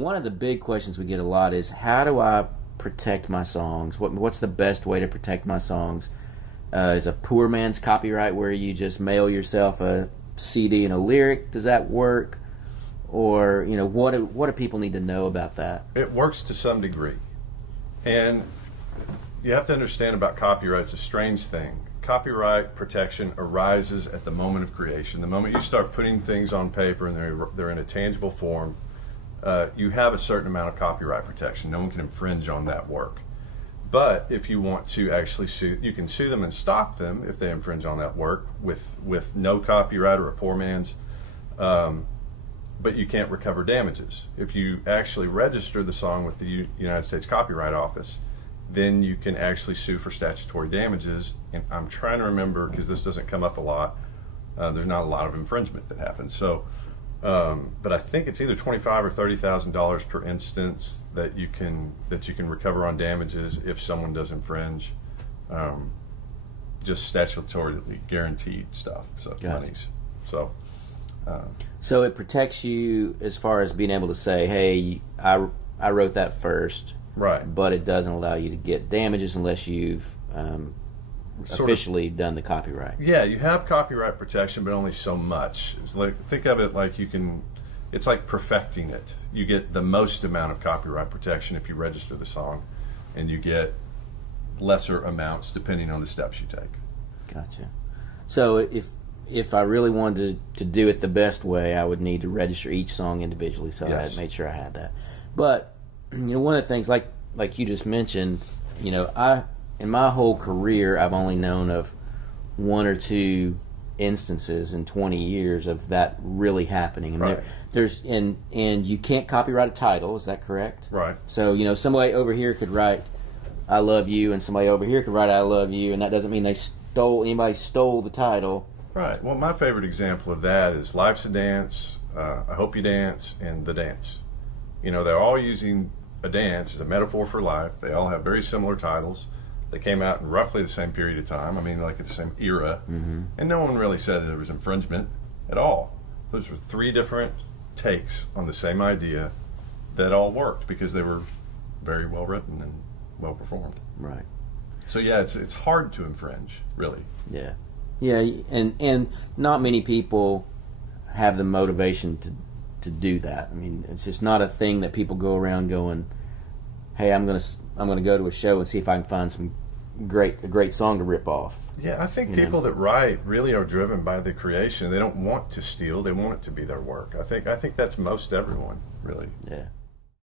one of the big questions we get a lot is, how do I protect my songs? What's the best way to protect my songs? Is a poor man's copyright where you just mail yourself a CD and a lyric? Does that work? Or, you know, what do people need to know about that? It works to some degree. And you have to understand about copyright, it's a strange thing. Copyright protection arises at the moment of creation. The moment you start putting things on paper and they're in a tangible form, you have a certain amount of copyright protection. No one can infringe on that work. But if you want to actually sue, you can sue them and stop them if they infringe on that work with no copyright or a poor man's. But you can't recover damages. If you actually register the song with the United States Copyright Office, then you can actually sue for statutory damages. And I'm trying to remember, because this doesn't come up a lot, there's not a lot of infringement that happens. So, but I think it's either $25,000 or $30,000 per instance that you can recover on damages if someone does infringe. Just statutorily guaranteed stuff. So monies. So. So it protects you as far as being able to say, hey, I wrote that first, right? But it doesn't allow you to get damages unless you've officially done the copyright. Yeah, you have copyright protection, but only so much. It's like, think of it like it's like perfecting it. You get the most amount of copyright protection if you register the song, and you get lesser amounts depending on the steps you take. Gotcha. So if I really wanted to do it the best way, I would need to register each song individually, so yes. I made sure I had that. But, you know, one of the things, like you just mentioned, you know, in my whole career, I've only known of one or two instances in 20 years of that really happening. And right. And you can't copyright a title, is that correct? Right. So, you know, somebody over here could write "I love you," and somebody over here could write "I love you," and that doesn't mean anybody stole the title. Right. Well, my favorite example of that is "Life's a Dance," "I Hope You Dance," and "The Dance." You know, they're all using a dance as a metaphor for life. They all have very similar titles. They came out in roughly the same period of time. I mean, like at the same era. Mm-hmm. And no one really said there was infringement at all. Those were three different takes on the same idea that all worked because they were very well written and well performed. Right. So yeah, it's hard to infringe, really. Yeah. Yeah, and not many people have the motivation to do that. I mean, it's just not a thing that people go around going, "Hey, I'm gonna go to a show and see if I can find a great song to rip off." Yeah, I think people that write really are driven by the creation. They don't want to steal; they want it to be their work. I think that's most everyone, really. Yeah.